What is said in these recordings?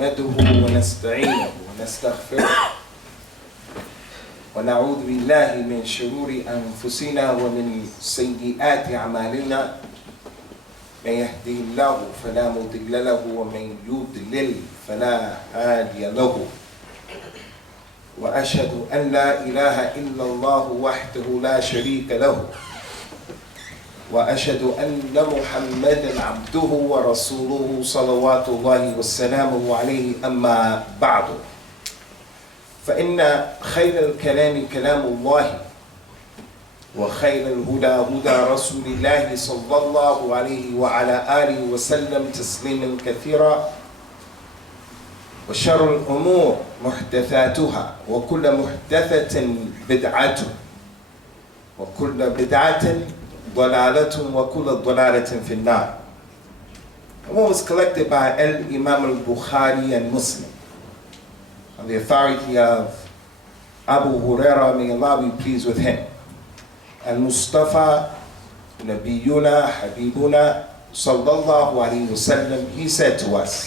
نحمده ونستعينه ونستغفره ونعوذ بالله من شرور أنفسنا ومن سيئات أعمالنا من يهده الله فلا مضل له ومن يضلل فلا هادي له وأشهد أن لا إله إلا الله وحده لا شريك له وأشهد أن محمدًا عبده ورسوله صلوات الله وسلامه عليه أما بعد فإن خير الكلام كلام الله وخير الهدى هدى رسول الله صلى الله عليه وعلى آله وسلم تسليما كثيرا وشر الأمور محدثاتها وكل محدثة بدعة وكل بدعة ضلالة وكل ضلالة في النار. And what was collected by Imam al-Bukhari and Muslim on the authority of Abu Huraira, may Allah be pleased with him. Al-Mustafa Nabiyuna Habibuna sallallahu alayhi wa sallam, he said to us,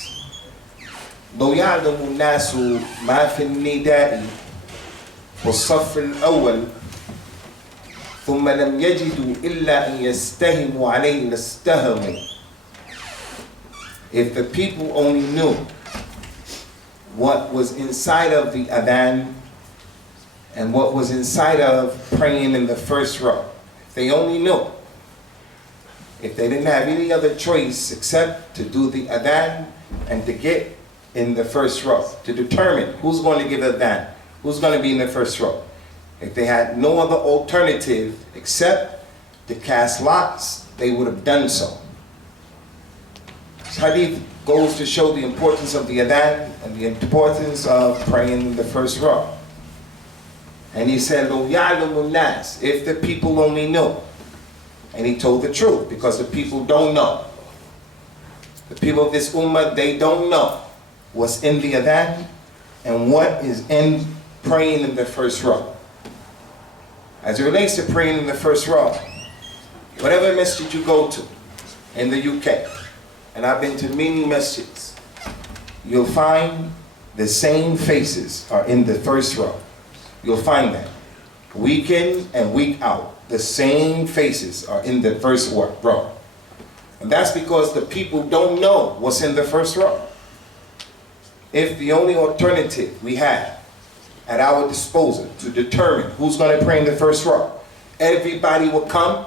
لو يعلم الناس ما في النداء والصف الأول ثم لم يجدوا إلا أن يستهموا عليه لاستهموا. If the people only knew what was inside of the Adhan and what was inside of praying in the first row, if they only knew, if they didn't have any other choice except to do the Adhan and to get in the first row, to determine who's going to give Adhan, who's going to be in the first row. If they had no other alternative except to cast lots, they would have done so. This hadith goes to show the importance of the Adhan and the importance of praying in the first row. And he said, "Lo ya'lamu nas," if the people only knew. And he told the truth, because the people don't know. The people of this ummah, they don't know what's in the Adhan and what is in praying in the first row. As it relates to praying in the first row, whatever masjid you go to in the UK, and I've been to many masjids, you'll find the same faces are in the first row. You'll find that. Week in and week out, the same faces are in the first row. And that's because the people don't know what's in the first row. If the only alternative we had at our disposal to determine who's going to pray in the first row, everybody will come,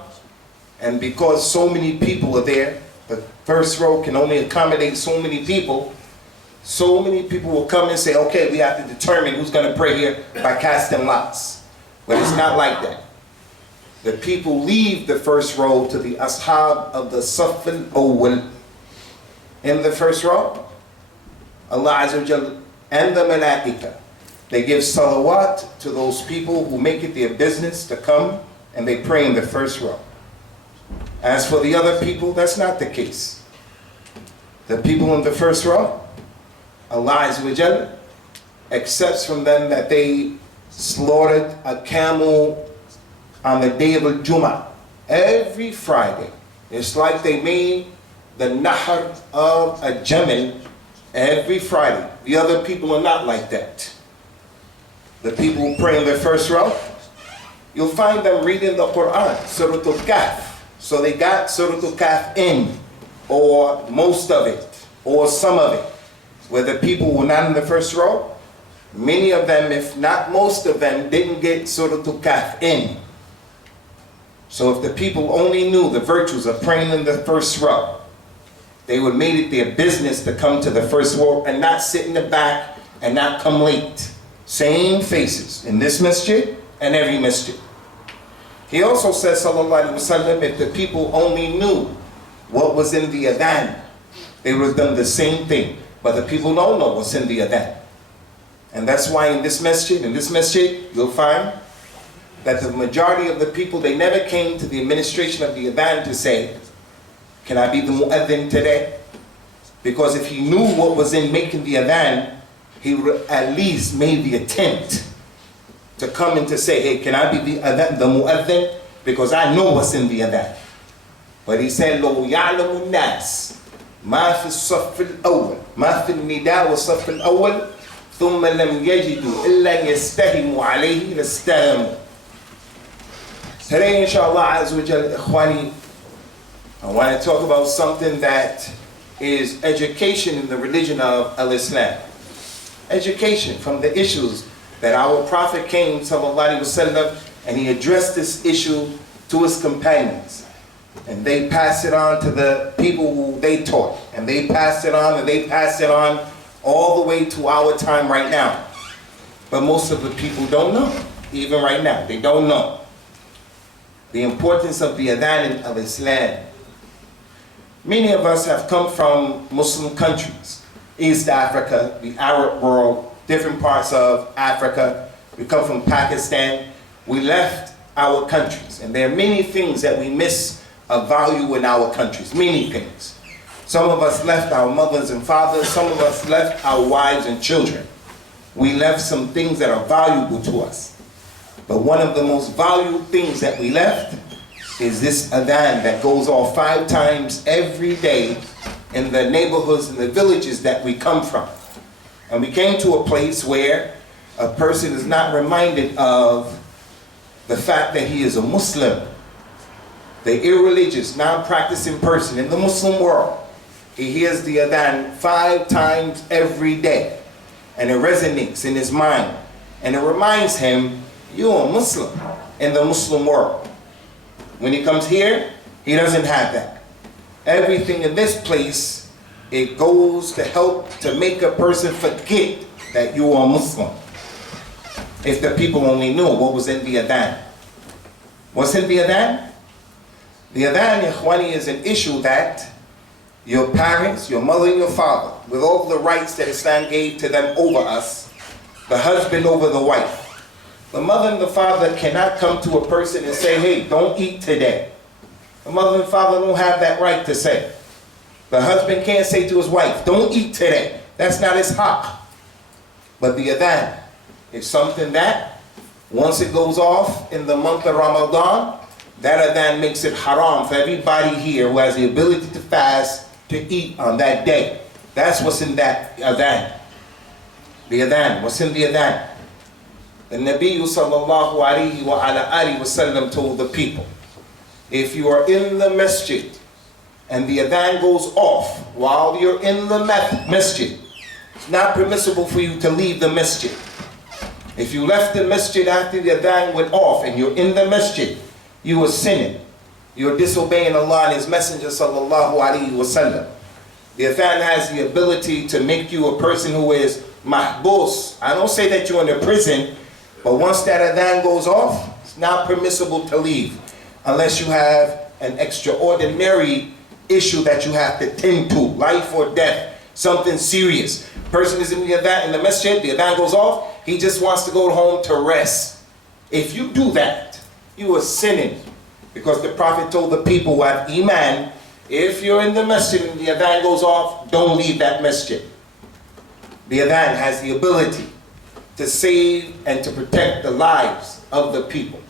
and because so many people are there, the first row can only accommodate so many people will come and say, okay, we have to determine who's going to pray here by casting lots. But it's not like that. The people leave the first row to the ashab of the Saf al-Awwal. In the first row, Allah Azza wa Jalla and the Malaika, they give salawat to those people who make it their business to come and they pray in the first row. As for the other people, that's not the case. The people in the first row, Allah Azza wa Jalla accepts from them that they slaughtered a camel on the day of Al-Jum'ah. Every Friday, it's like they made the nahar of a jamal every Friday. The other people are not like that. The people who pray in the first row, you'll find them reading the Quran, Surah Al-Kahf. So they got Surah Al-Kahf in, or most of it, or some of it. Where the people were not in the first row, many of them, if not most of them, didn't get Surah Al-Kahf in. So if the people only knew the virtues of praying in the first row, they would made it their business to come to the first row and not sit in the back and not come late. Same faces in this masjid and every masjid. He also says, sallallahu alaihi wasallam, if the people only knew what was in the Adhan, they would have done the same thing. But the people don't know what's in the Adhan. And that's why in this masjid, you'll find that the majority of the people, they never came to the administration of the Adhan to say, can I be the mu'adhin today? Because if he knew what was in making the Adhan, he would at least made the attempt to come and to say, hey, can I be the mu'adhin? Because I know what's in the Adhan. But he said, Lo ya'lamu nas. ما في الصف الأول ما في النداء والصف الأول ثم لم يجدوا إلا أن يستهموا عليه لاستهموا. Today, inshallah, azza wa jal, ikhwani, I want to talk about something that is education in the religion of Al-Islam. Education from the issues that our Prophet came, sallallahu alaihi wasallam, and he addressed this issue to his companions. And they passed it on to the people who they taught. And they passed it on, and they passed it on all the way to our time right now. But most of the people don't know, even right now. They don't know the importance of the Adhan of Islam. Many of us have come from Muslim countries, East Africa, the Arab world, different parts of Africa. We come from Pakistan. We left our countries, and there are many things that we miss of value in our countries, many things. Some of us left our mothers and fathers, some of us left our wives and children. We left some things that are valuable to us. But one of the most valuable things that we left is this Adhan that goes off 5 times every day in the neighborhoods and the villages that we come from. And we came to a place where a person is not reminded of the fact that he is a Muslim. The irreligious, non-practicing person in the Muslim world, he hears the Adhan 5 times every day. And it resonates in his mind. And it reminds him, you're a Muslim in the Muslim world. When he comes here, he doesn't have that. Everything in this place, it goes to help to make a person forget that you are Muslim. If the people only knew what was in the Adhan. What's in the Adhan? The Adhan, ikhwani, is an issue that your parents, your mother and your father, with all the rights that Islam gave to them over us, the husband over the wife. The mother and the father cannot come to a person and say, hey, don't eat today. The mother and father don't have that right to say. The husband can't say to his wife, don't eat today. That's not his haqq. But the Adhan is something that, once it goes off in the month of Ramadan, that Adhan makes it haram for everybody here who has the ability to fast to eat on that day. That's what's in that Adhan. The Adhan, what's in the Adhan? The Nabi sallallahu alayhi wa ala alihi wa sallam told the people, if you are in the masjid and the Adhan goes off while you're in the masjid, it's not permissible for you to leave the masjid. If you left the masjid after the Adhan went off and you're in the masjid, you are sinning. You're disobeying Allah and His Messenger sallallahu alayhi wa sallam. The Adhan has the ability to make you a person who is mahbus. I don't say that you're in a prison, but once that Adhan goes off, it's not permissible to leave unless you have an extraordinary issue that you have to tend to, life or death, something serious. Person is in the Adhan, in the masjid, the Adhan goes off, he just wants to go home to rest. If you do that, you are sinning, because the Prophet told the people who have Iman, if you're in the masjid and the Adhan goes off, don't leave that masjid. The Adhan has the ability to save and to protect the lives of the people.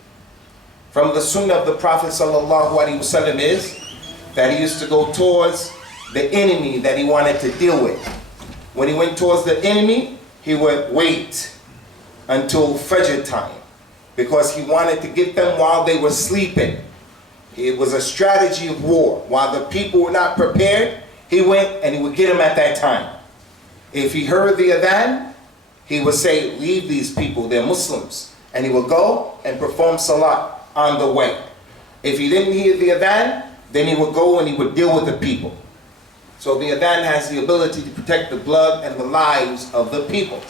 From the sunnah of the Prophet sallallahu alaihi wasallam is that he used to go towards the enemy that he wanted to deal with. When he went towards the enemy, he would wait until Fajr time, because he wanted to get them while they were sleeping. It was a strategy of war. While the people were not prepared, he went and he would get them at that time. If he heard the Adhan, he would say, leave these people, they're Muslims. And he would go and perform salat on the way. If he didn't hear the Adhan, then he would go and he would deal with the people. So the Adhan has the ability to protect the blood and the lives of the people.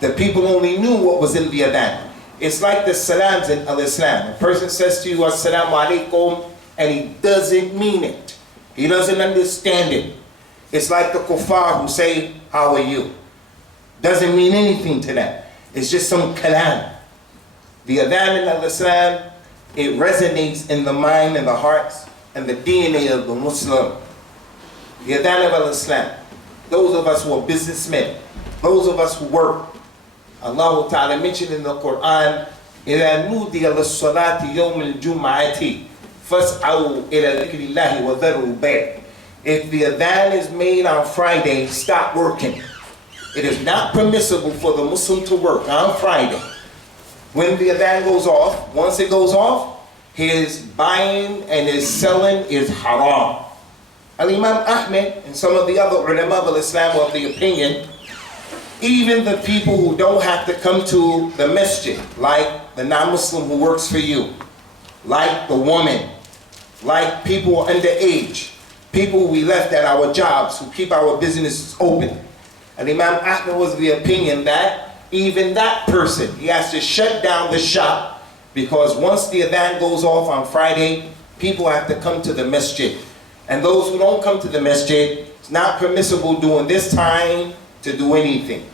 The people only knew what was in the Adhan. It's like the salams in Al-Islam. A person says to you, Assalamu alaikum, and he doesn't mean it. He doesn't understand it. It's like the kuffar who say, how are you? Doesn't mean anything to them. It's just some kalam. The Adhan in Al-Islam, it resonates in the mind and the hearts and the DNA of the Muslim. The Adhan of Al-Islam, those of us who are businessmen, those of us who work, Allah Ta'ala mentioned in the Quran, إِذَا نُودِيَ لِلصَّلَاةِ يَوْمِ الْجُمْعَةِ فَاسْعَوْا إِلَى ذِكْرِ اللَّهِ وَذَرُوا الْبَيْعَ. If the adhan is made on Friday, stop working. It is not permissible for the Muslim to work on Friday. When the adhan goes off, once it goes off, his buying and his selling is haram. Al-Imam Ahmed and some of the other ulama of Islam are of the opinion, even the people who don't have to come to the masjid, like the non-Muslim who works for you, like the woman, like people who are underage, people who we left at our jobs who keep our businesses open. And Imam Ahmed was of the opinion that even that person, he has to shut down the shop, because once the adhan goes off on Friday, people have to come to the masjid. And those who don't come to the masjid, it's not permissible during this time to do anything.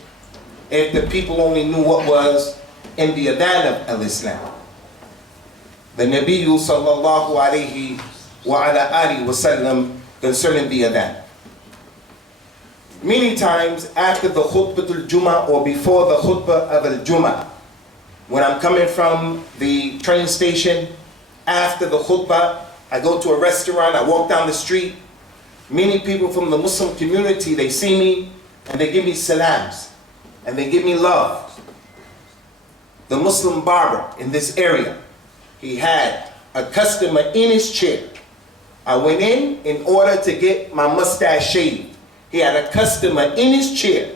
If the people only knew what was in the adhan of al-Islam. The Nabi sallallahu alayhi wa ala alihi wa sallam concerning the adhan. Many times after the khutbah al-Jum'ah or before the khutbah of al-Jum'ah, when I'm coming from the train station, after the khutbah, I go to a restaurant, I walk down the street, many people from the Muslim community, they see me and they give me salams and they give me love. The Muslim barber in this area, he had a customer in his chair. I went in order to get my mustache shaved. He had a customer in his chair.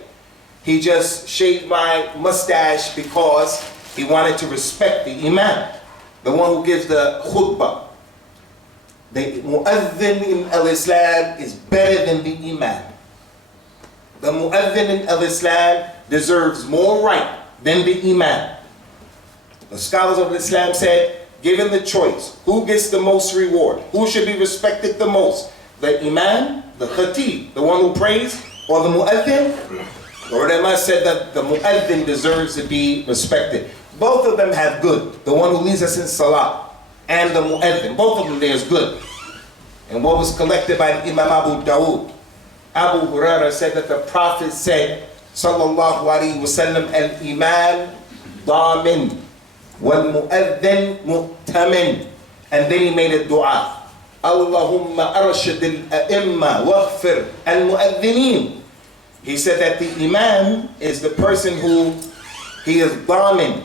He just shaved my mustache because he wanted to respect the imam, the one who gives the khutbah. The mu'adhin in al-Islam is better than the imam. The mu'adhin in al-Islam deserves more right than the imam. The scholars of Islam said, given the choice, who gets the most reward? Who should be respected the most? The imam, the khatib, the one who prays, or the mu'adhin? The ulama said that the mu'adhin deserves to be respected. Both of them have good. The one who leads us in salah and the mu'adhin, both of them there's good. And what was collected by Imam Abu Dawood, Abu Hurairah said that the Prophet said, sallallahu alayhi wa sallam, al-imam damin wal-mu'adhin mu'tamin. And then he made a dua. Allahumma arshid al-a'imma waghfir al-mu'adhinin. He said that the imam is the person who, he is damin.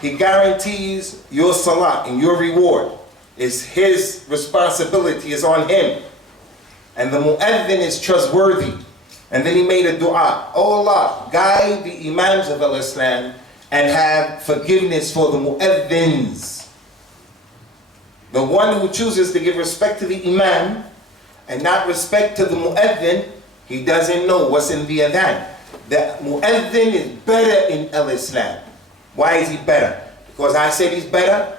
He guarantees your salah and your reward. It's his responsibility, is on him. And the mu'adhin is trustworthy. And then he made a dua. Oh Allah, guide the imams of al-Islam and have forgiveness for the mu'adhins. The one who chooses to give respect to the imam and not respect to the mu'adhin, he doesn't know what's in the adhan. The mu'adhin is better in al-Islam. Why is he better? Because I said he's better?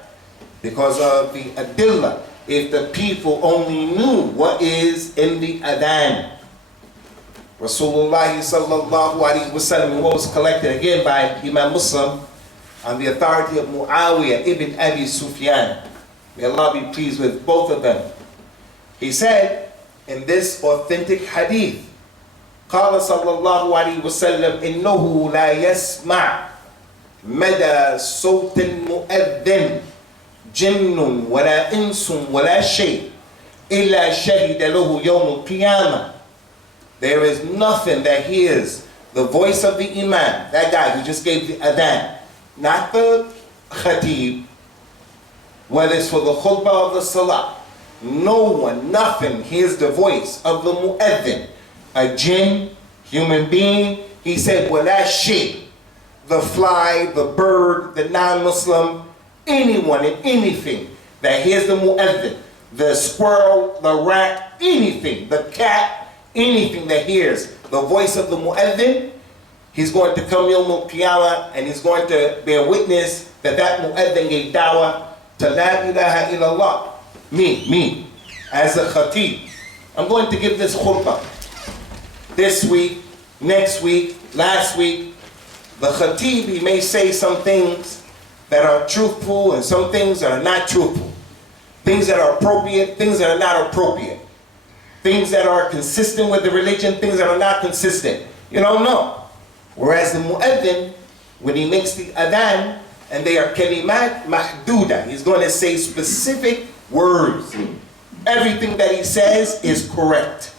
Because of the adillah. If the people only knew what is in the adhan. Rasulullah sallallahu alayhi wa sallam, what was collected again by Imam Muslim on the authority of Muawiyah ibn Abi Sufyan. May Allah be pleased with both of them. He said in this authentic hadith, قال صلى الله عليه وسلم إنه لا يسمع مدى صوت المؤذن جن ولا إنس ولا شيء إلا شهد له يوم القيامة. There is nothing that hears the voice of the imam, that guy who just gave the adhan, not the khatib, whether it's for the khutbah of the salah. No one, nothing hears the voice of the mu'adhin. A jinn, human being, he said, well, that shit, the fly, the bird, the non-Muslim, anyone and anything that hears the mu'adhin, the squirrel, the rat, anything, the cat, anything that hears the voice of the mu'adhin, he's going to come Yawm al-Qiyamah and he's going to bear witness that that mu'adhin gave dawah to la ilaha illallah. Me, as a khatib. I'm going to give this khutbah. This week, next week, last week, the khatib, he may say some things that are truthful and some things that are not truthful. Things that are appropriate, things that are not appropriate. Things that are consistent with the religion, things that are not consistent. You don't know. Whereas the mu'adhin, when he makes the adhan, and they are kalimat mahduda, he's going to say specific words. Everything that he says is correct.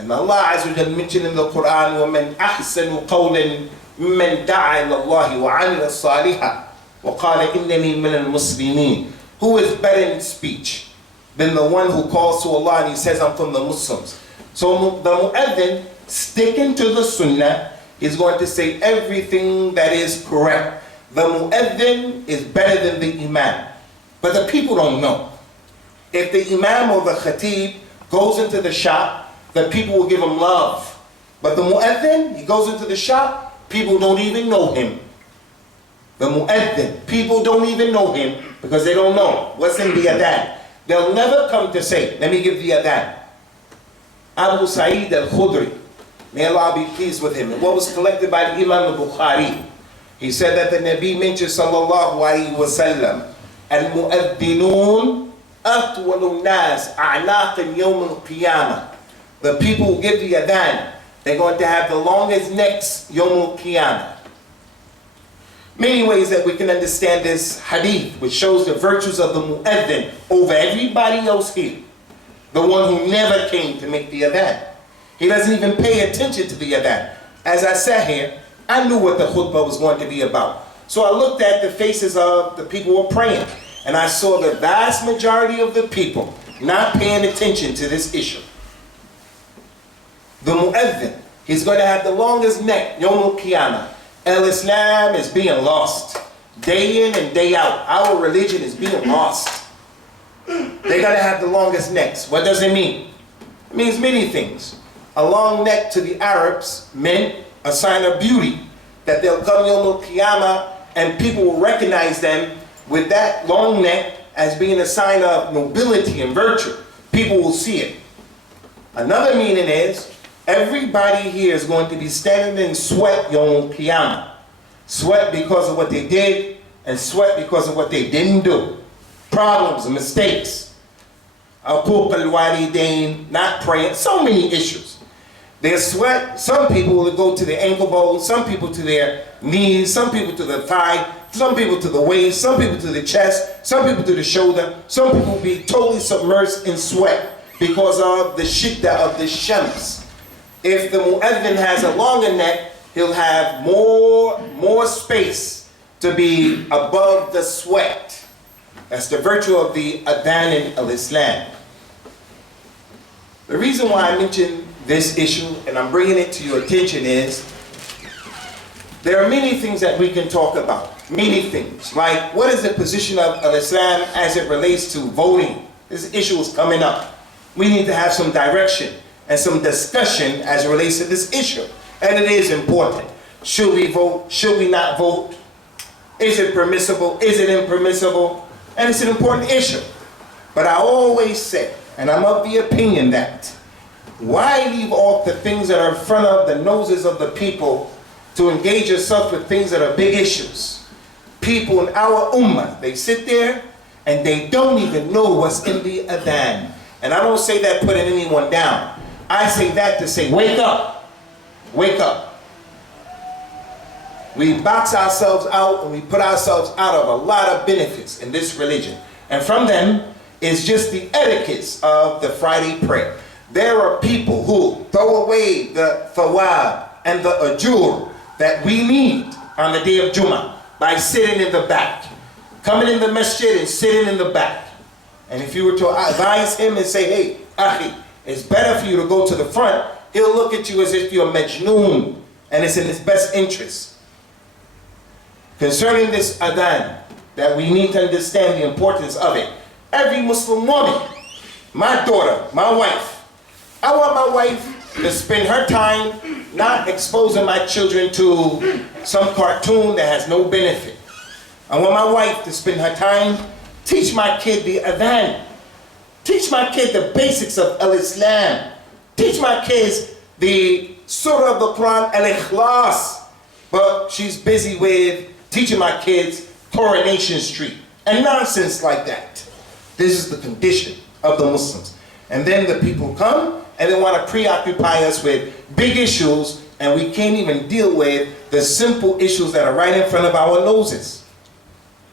And Allah Azza wa Jalla mentioned in the Quran, وَمَنْ أَحْسَنُ قَوْلًا مِّمَّنْ دَعَا إِلَى اللَّهِ وَعَمِلَ صَالِحًا وَقَالَ إِنَّنِي مِنَ الْمُسْلِمِينَ. Who is better in speech than the one who calls to Allah and he says, I'm from the Muslims? So the mu'adhin, sticking to the sunnah, is going to say everything that is correct. The mu'adhin is better than the imam. But the people don't know. If the imam or the khatib goes into the shop, the people will give him love. But the mu'adhin, he goes into the shop, people don't even know him. The mu'adhin, people don't even know him because they don't know what's in the adhan. They'll never come to say, let me give the adhan. Abu Sa'id al-Khudri, may Allah be pleased with him, and what was collected by the Imam al-Bukhari, he said that the Nabi mentioned sallallahu alayhi wa sallam, al-mu'adhinun atwalu nas a'naqan yawm al-qiyamah. The people who give the adhan, they're going to have the longest necks yawm al-qiyamah. Many ways that we can understand this hadith, which shows the virtues of the mu'adhin over everybody else here. The one who never came to make the adhan. He doesn't even pay attention to the adhan. As I sat here, I knew what the khutbah was going to be about. So I looked at the faces of the people who were praying, and I saw the vast majority of the people not paying attention to this issue. The mu'adhin, he's going to have the longest neck, Yawm al-Qiyamah. Islam is being lost. Day in and day out, our religion is being lost. They got to have the longest necks. What does it mean? It means many things. A long neck to the Arabs meant a sign of beauty. That they'll come Yawm al-Qiyamah and people will recognize them with that long neck as being a sign of nobility and virtue. People will see it. Another meaning is, everybody here is going to be standing in sweat Yawm al-Qiyamah. Sweat because of what they did and sweat because of what they didn't do. Problems and mistakes. Uquq al-walidain, not praying, so many issues. Their sweat, some people will go to their ankle bones, some people to their knees, some people to the thigh, some people to the waist, some people to the chest, some people to the shoulder, some people will be totally submerged in sweat because of the shiddah of the shams. If the mu'adhin has a longer neck, he'll have more space to be above the sweat. That's the virtue of the adhan in al-Islam. The reason why I mention this issue, and I'm bringing it to your attention, is there are many things that we can talk about. Many things. Like, what is the position of al-Islam as it relates to voting? This issue is coming up. We need to have some direction and some discussion as it relates to this issue. And it is important. Should we vote? Should we not vote? Is it permissible? Is it impermissible? And it's an important issue. But I always say, and I'm of the opinion that, why leave off the things that are in front of the noses of the people to engage yourself with things that are big issues? People in our ummah, they sit there and they don't even know what's in the adhan. And I don't say that putting anyone down. I say that to say, wake up. Wake up. We box ourselves out and we put ourselves out of a lot of benefits in this religion. And from them is just the etiquettes of the Friday prayer. There are people who throw away the thawab and the ajur that we need on the day of Jummah by sitting in the back. Coming in the masjid and sitting in the back. And if you were to advise him and say, hey, akhi, it's better for you to go to the front, he'll look at you as if you're majnoon and it's in his best interest. Concerning this adhan, that we need to understand the importance of it. Every Muslim woman, my daughter, my wife, I want my wife to spend her time not exposing my children to some cartoon that has no benefit. I want my wife to spend her time teach my kid the adhan. Teach my kid the basics of al-Islam. Teach my kids the surah of the Quran, al-Ikhlas. But she's busy with teaching my kids Coronation Street and nonsense like that. This is the condition of the Muslims. And then the people come and they want to preoccupy us with big issues, and we can't even deal with the simple issues that are right in front of our noses.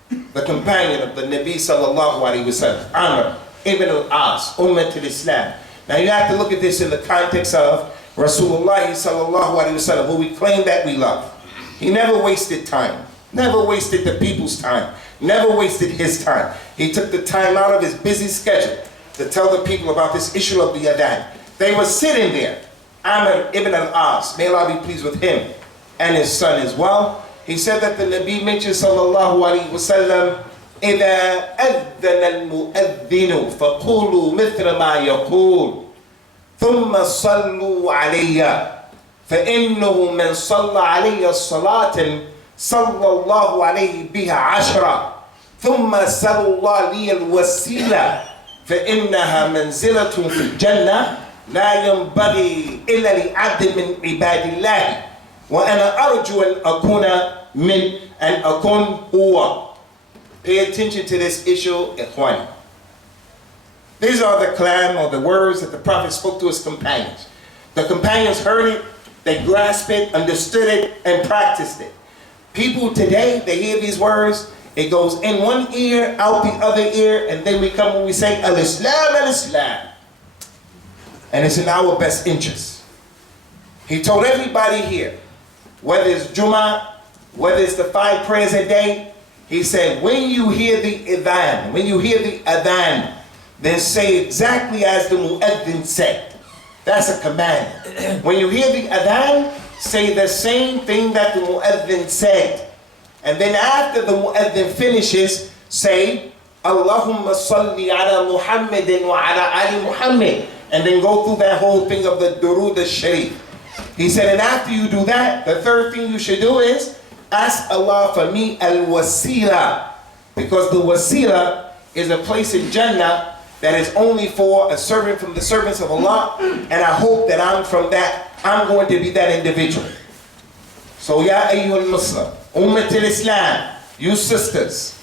The companion of the Nabi sallallahu alaihi wasallam, Amr ibn al-As, Ummat al-Islam, Now you have to look at this in the context of Rasulullah sallallahu alaihi wasallam, who we claim that we love. He never wasted time, never wasted the people's time, never wasted his time. He took the time out of his busy schedule to tell the people about this issue of the Adhan. They were sitting there. Amr ibn al-As, may Allah be pleased with him, and his son as well. He said that the Nabi mentioned sallallahu alaihi wasallam, إذا أذن المؤذن فقولوا مثل ما يقول ثم صلوا علي فإنه من صلى علي الصلاة صلى الله عليه بها عشرة ثم سلوا الله لي الوسيلة فإنها منزلة في الجنة لا ينبغي إلا لعبد من عباد الله وأنا أرجو أن أكون هو. Pay attention to this issue, ikhwan. These are the kalam, or the words that the Prophet spoke to his companions. The companions heard it, they grasped it, understood it, and practiced it. People today, they hear these words, it goes in one ear, out the other ear, and then we come when we say, Al-Islam, Al-Islam. And it's in our best interest. He told everybody here, whether it's Jummah, whether it's the 5 prayers a day, he said, when you hear the adhan, then say exactly as the mu'adhin said. That's a command. When you hear the adhan, say the same thing that the mu'adhin said. And then after the mu'adhin finishes, say, Allahumma salli ala Muhammadin wa ala ali Muhammad. And then go through that whole thing of the Durud al-Sharif. He said, and after you do that, the third thing you should do is, ask Allah for me al-wasila, because the wasila is a place in Jannah that is only for a servant from the servants of Allah, and I hope that I'm going to be that individual. So ya ayyuhal Muslim, Ummat al-Islam, you sisters,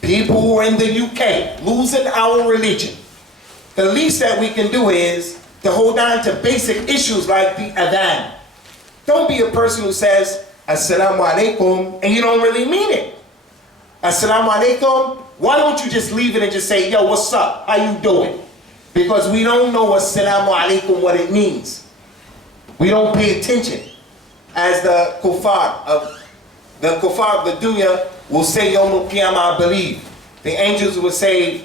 people who are in the UK, losing our religion, the least that we can do is to hold on to basic issues like the adhan. Don't be a person who says, Assalamu alaikum, and you don't really mean it. Assalamu alaikum, why don't you just leave it and just say, yo, what's up? How you doing? Because we don't know Assalamu alaikum, what it means. We don't pay attention. As the kuffar of the dunya will say, Yawm al-Qiyamah, I believe. The angels will say,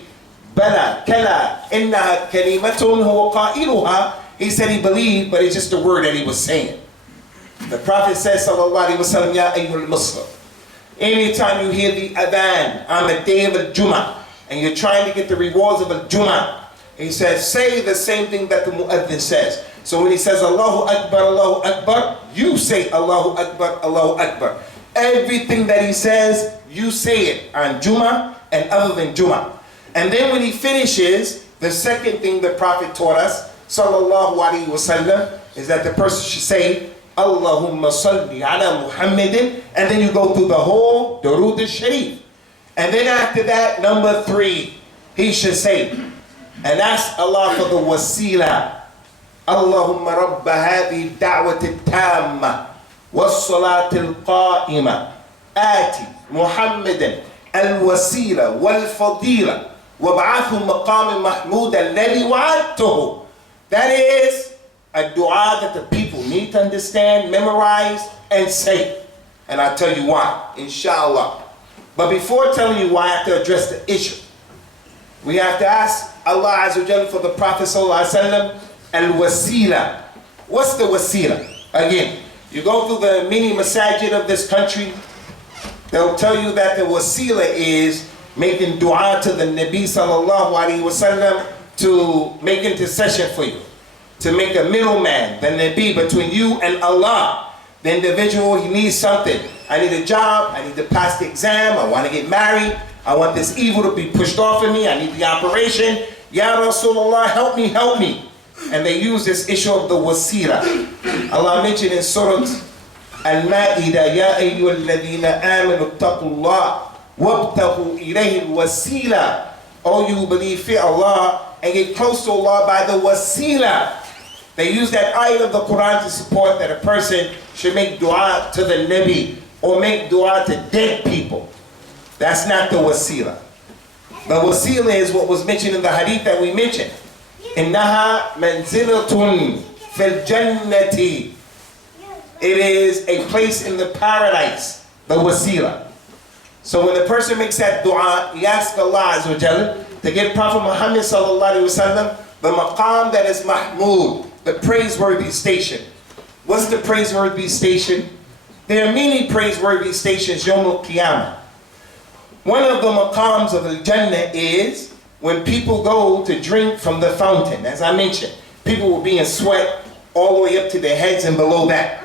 Bala, Kala, Innaha Kalimatun huwa qailuha. He said he believed, but it's just a word that he was saying. The Prophet says, sallallahu alaihi wasallam, ya ayyuhal Muslim. Anytime you hear the adhan on the day of al-Jummah, and you're trying to get the rewards of al-Jummah, he says, say the same thing that the mu'adhin says. So when he says, Allahu Akbar, you say Allahu Akbar, Allahu Akbar. Everything that he says, you say it on Jummah and other than Jummah. And then when he finishes, the second thing the Prophet taught us, sallallahu alaihi wasallam, is that the person should say, Allahumma salli ala Muhammadin, and then you go through the whole Durud al-Sharif. And then after that, number 3, he should say, and ask Allah for the wasila. Allahumma rabba hadhi da'wat al-tamma was-salat al-qa'ima ati Muhammadan al-wasila wal-fadila wab'athu maqam mahmud alladhi wa'adtuhu. That is a dua that the people need to understand, memorize, and say. And I'll tell you why, inshallah. But before telling you why, I have to address the issue. We have to ask Allah Azza wa Jalla for the Prophet Sallallahu Alaihi Wasallam al-wasila. What's the wasila? Again, you go through the mini masajid of this country, they'll tell you that the wasila is making dua to the Nabi Sallallahu Alaihi Wasallam to make intercession for you, to make a middleman, the Nabi, between you and Allah. The individual, he needs something. I need a job, I need to pass the exam, I want to get married, I want this evil to be pushed off of me, I need the operation. Ya Rasulullah, help me, help me. And they use this issue of the wasila. Allah mentioned in Surah Al-Ma'idah, Ya ayyuhalladhina amanu attaqullah wabtaghu ilayhi al-wasila. Oh, you who believe, fear Allah and get close to Allah by the wasila. They use that ayat of the Quran to support that a person should make dua to the Nabi or make dua to dead people. That's not the wasila. The wasila is what was mentioned in the hadith that we mentioned. إنها منزلة في الجنة. It is a place in the paradise, the wasila. So when the person makes that dua, he asks Allah Azza wa Jalla to give Prophet Muhammad sallallahu alaihi wasallam the maqam that is mahmud, the praiseworthy station. What's the praiseworthy station? There are many praiseworthy stations Yawm al-Qiyamah. One of the maqams of al-Jannah is when people go to drink from the fountain. As I mentioned, people will be in sweat all the way up to their heads and below that.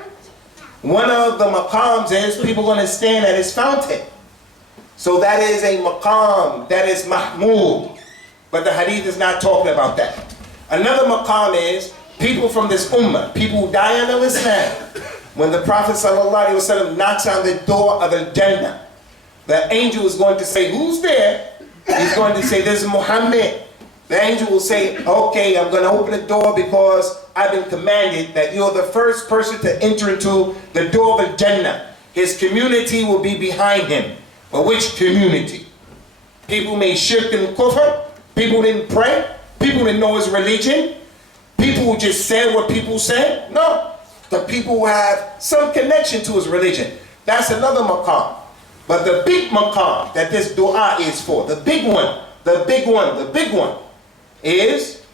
One of the maqams is people going to stand at his fountain. So that is a maqam, that is mahmud. But the hadith is not talking about that. Another maqam is people from this ummah, people who die on Islam. When the Prophet ﷺ knocks on the door of al-Jannah, the angel is going to say, who's there? He's going to say, this is Muhammad. The angel will say, okay, I'm going to open the door because I've been commanded that you're the first person to enter into the door of al-Jannah. His community will be behind him. But which community? People made shirk and kufr. People didn't pray. People didn't know his religion. People who just said what people said. No. The people who have some connection to his religion. That's another maqam. But the big maqam that this dua is for, the big one, the big one, the big one, is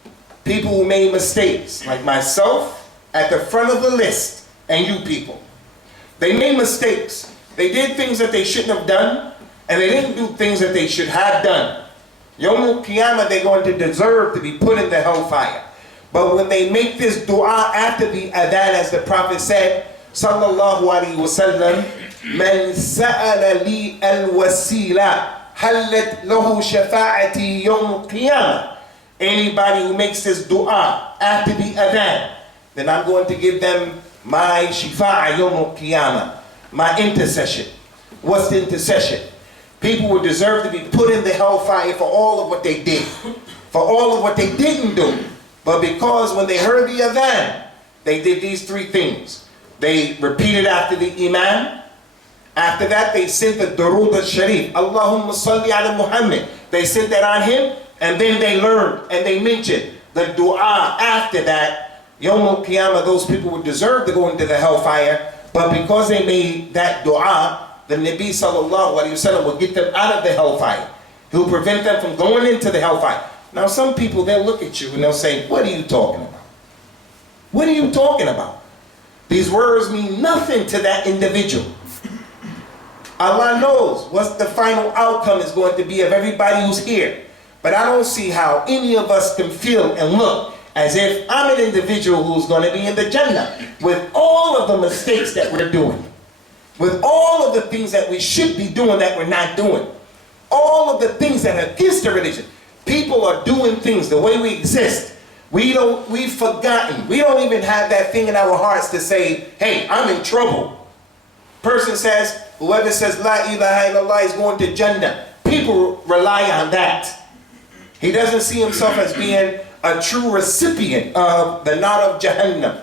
people who made mistakes, like myself, at the front of the list, and you people. They made mistakes. They did things that they shouldn't have done, and they didn't do things that they should have done. Yawm al-Qiyamah, they're going to deserve to be put in the hellfire. But when they make this dua after the adhan, as the Prophet said, sallallahu alaihi wasallam, man sa'ala li al-wasila, halat lahu shafa'ati yawm al-Qiyamah. Anybody who makes this dua after the adhan, then I'm going to give them my shifa'a yawm al-Qiyamah, my intercession. What's the intercession? People would deserve to be put in the hellfire for all of what they did, for all of what they didn't do. But because when they heard the adhan, they did these three things. They repeated after the imam. After that, they sent the Durood al-Sharif, Allahumma salli ala Muhammad. They sent that on him, and then they learned and they mentioned the dua after that. Yawm al-Qiyamah, those people would deserve to go into the hellfire, but because they made that dua, the Nabi sallallahu alaihi wasallam will get them out of the hellfire. He will prevent them from going into the hellfire. Now some people, they'll look at you and they'll say, what are you talking about? What are you talking about? These words mean nothing to that individual. Allah knows what the final outcome is going to be of everybody who's here. But I don't see how any of us can feel and look as if I'm an individual who's going to be in the Jannah with all of the mistakes that we're doing, with all of the things that we should be doing that we're not doing, all of the things that are against the religion. People are doing things the way we exist. We've forgotten. We don't even have that thing in our hearts to say, hey, I'm in trouble. Person says, whoever says La ilaha illallah is going to Jannah. People rely on that. He doesn't see himself as being a true recipient of the knot of Jahannam.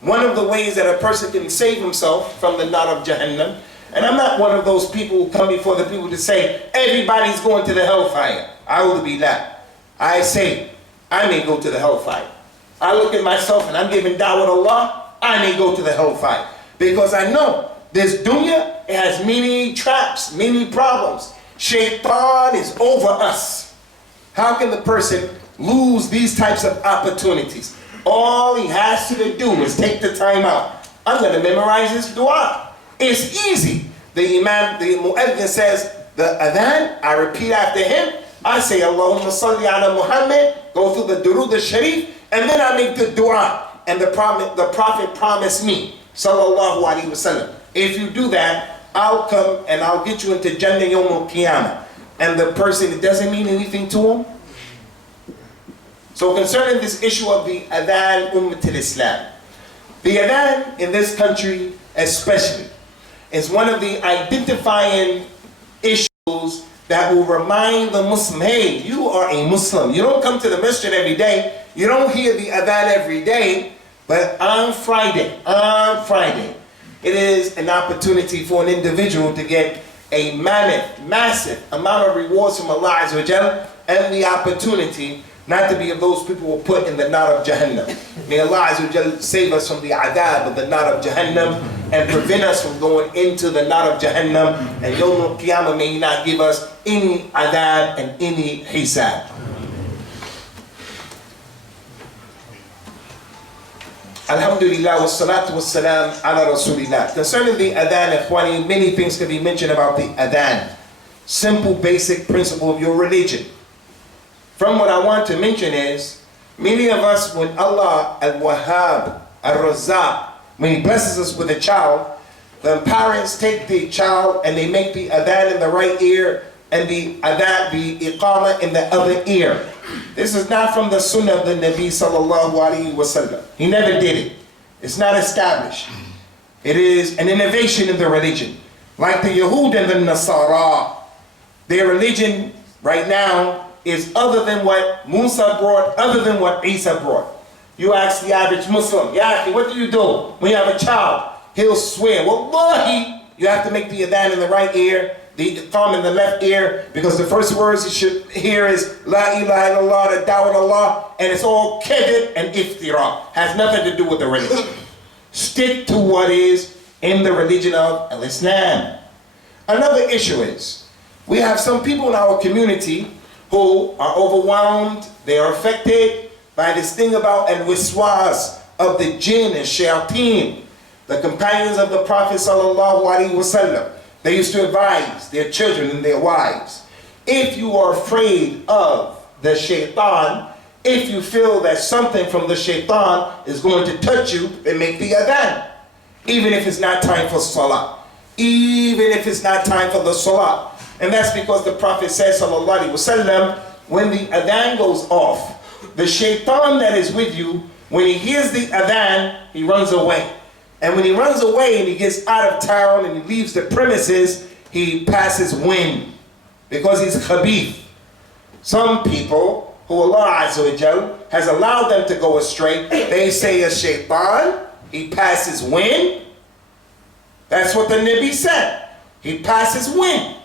One of the ways that a person can save himself from the knot of Jahannam, and I'm not one of those people who come before the people to say, everybody's going to the hellfire. I will be that. I say, I may go to the hellfire. I look at myself and I'm giving da'wah to Allah, I may go to the hellfire. Because I know this dunya, it has many traps, many problems. Shaitan is over us. How can the person lose these types of opportunities? All he has to do is take the time out. I'm going to memorize this dua. It's easy. The imam, the mu'adhin says, the adhan, I repeat after him. I say, Allahumma salli ala Muhammad, go through the Durood al-Sharif, and then I make the dua. And the Prophet promised me, sallallahu alaihi wasallam, if you do that, I'll come and I'll get you into Jannah Yawm al-Qiyamah. And the person, it doesn't mean anything to him. So concerning this issue of the adhan Ummat al-Islam, the adhan in this country especially is one of the identifying issues that will remind the Muslim, hey, you are a Muslim. You don't come to the masjid every day. You don't hear the adhan every day. But on Friday, it is an opportunity for an individual to get a massive amount of rewards from Allah Azza wa Jalla, and the opportunity not to be of those people who are put in the knot of Jahannam. May Allah Azza wa Jal save us from the adab of the knot of Jahannam and prevent us from going into the knot of Jahannam. And Yawm al-Qiyamah may He not give us any adab and any hisab. Alhamdulillah, wassalatu wassalam ala rasulillah. Concerning the adhan, ikhwani, many things can be mentioned about the adhan. Simple, basic principle of your religion. From what I want to mention is, many of us, when Allah al-Wahhab, al-Razzaq, when He blesses us with a child, the parents take the child and they make the adhan in the right ear and the adhan, the iqamah in the other ear. This is not from the sunnah of the Nabi sallallahu alaihi wasallam. He never did it. It's not established. It is an innovation in the religion. Like the Yahud and the Nasara, their religion right now is other than what Musa brought, other than what Isa brought. You ask the average Muslim, Yaki, what do you do when you have a child? He'll swear, wallahi, you have to make the adhan in the right ear, the iqam in the left ear, because the first words you should hear is La ilaha illallah, the dawah Allah, and it's all kedib and iftira. Has nothing to do with the religion. Stick to what is in the religion of Islam. Another issue is, we have some people in our community who are overwhelmed, they are affected by this thing about al-wiswas of the jinn and shayateen. The companions of the Prophet sallallahu alaihi wasallam, they used to advise their children and their wives, if you are afraid of the shaitan, if you feel that something from the shaitan is going to touch you, then make the adhan. Even if it's not time for salah. Even if it's not time for the salah. And that's because the Prophet says, sallallahu alaihi wasallam, when the adhan goes off, the shaitan that is with you, when he hears the adhan, he runs away. And when he runs away and he gets out of town and he leaves the premises, he passes wind because he's khabith. Some people who Allah Azza wa Jal has allowed them to go astray, they say a shaitan, he passes wind. That's what the Nabi said. He passes wind.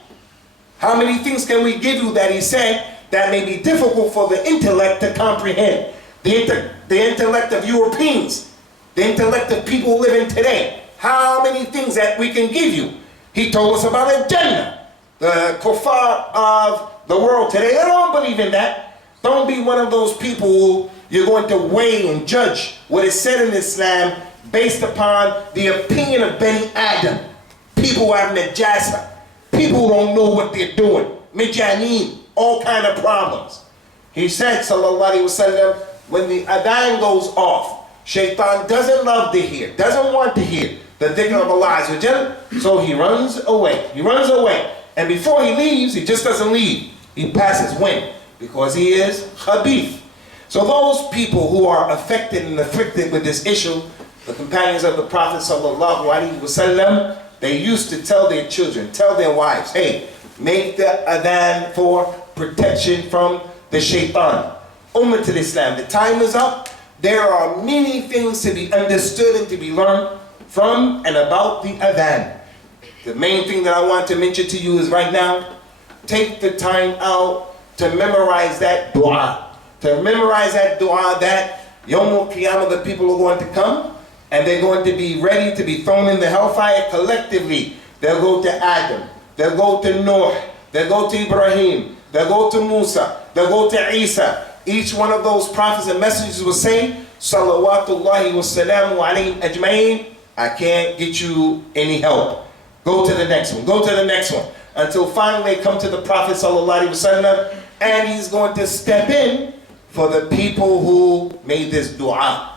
How many things can we give you that he said that may be difficult for the intellect to comprehend? The intellect of Europeans, the intellect of people living today. How many things that we can give you? He told us about a Jannah. The kuffar of the world today, they don't believe in that. Don't be one of those people who you're going to weigh and judge what is said in Islam based upon the opinion of Bani Adam. People who have najasa. People who don't know what they're doing. Mijaneen, all kind of problems. He said, sallallahu alaihi wasallam, when the adhan goes off, shaitan doesn't love to hear, doesn't want to hear the dhikr of Allah Azza wa Jal, so he runs away. He runs away. And before he leaves, he just doesn't leave. He passes wind because he is khabith. So those people who are affected and afflicted with this issue, the companions of the Prophet sallallahu alaihi wasallam, they used to tell their children, tell their wives, hey, make the adhan for protection from the shaitan. Ummah al-Islam, the time is up. There are many things to be understood and to be learned from and about the adhan. The main thing that I want to mention to you is right now, take the time out to memorize that dua. To memorize that dua that Yawm al-Qiyamah, the people are going to come and they're going to be ready to be thrown in the hellfire collectively. They'll go to Adam, they'll go to Noah, they'll go to Ibrahim, they'll go to Musa, they'll go to Isa. Each one of those prophets and messengers will say, Salawatullahi wa salamu alayhim ajmain, I can't get you any help. Go to the next one, go to the next one. Until finally they come to the Prophet sallallahu alaihi wasallam, and he's going to step in for the people who made this dua.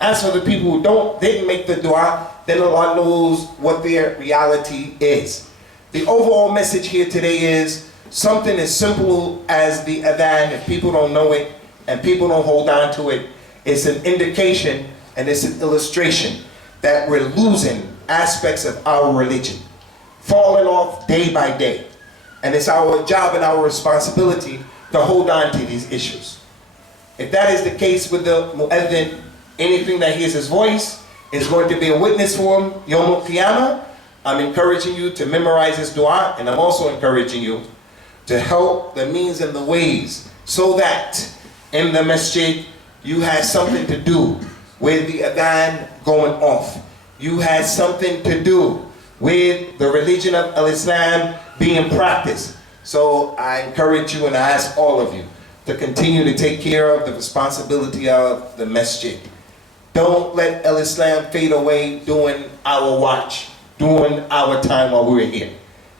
As for the people who didn't make the dua, then Allah knows what their reality is. The overall message here today is something as simple as the adhan. If people don't know it and people don't hold on to it, it's an indication and it's an illustration that we're losing aspects of our religion, falling off day by day. And it's our job and our responsibility to hold on to these issues. If that is the case with the mu'adhin, anything that hears his voice is going to be a witness for him, Yawm al-Qiyamah. I'm encouraging you to memorize this dua, and I'm also encouraging you to help the means and the ways so that in the masjid, you had something to do with the Adhan going off. You had something to do with the religion of Islam being practiced. So I encourage you and I ask all of you to continue to take care of the responsibility of the masjid. Don't let Islam fade away during our watch, during our time while we're here.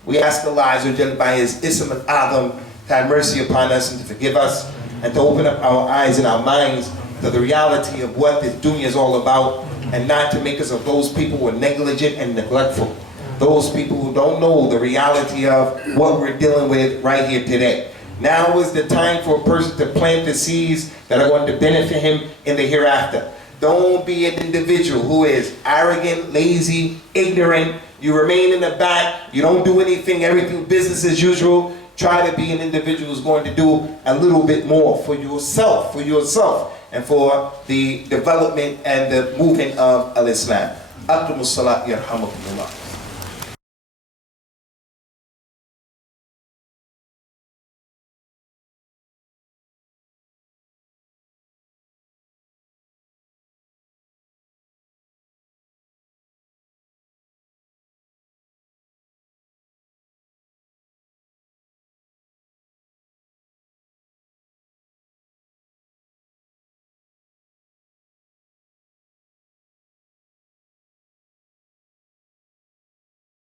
We ask Allah Azza wa Jalla by His Ism al-Adham to have mercy upon us and to forgive us and to open up our eyes and our minds to the reality of what this dunya is all about, and not to make us of those people who are negligent and neglectful. Those people who don't know the reality of what we're dealing with right here today. Now is the time for a person to plant the seeds that are going to benefit him in the hereafter. Don't be an individual who is arrogant, lazy, ignorant. You remain in the back. You don't do anything, everything business as usual. Try to be an individual who's going to do a little bit more for yourself, and for the development and the movement of Al-Islam. Aqimus salat yarhamukumullah.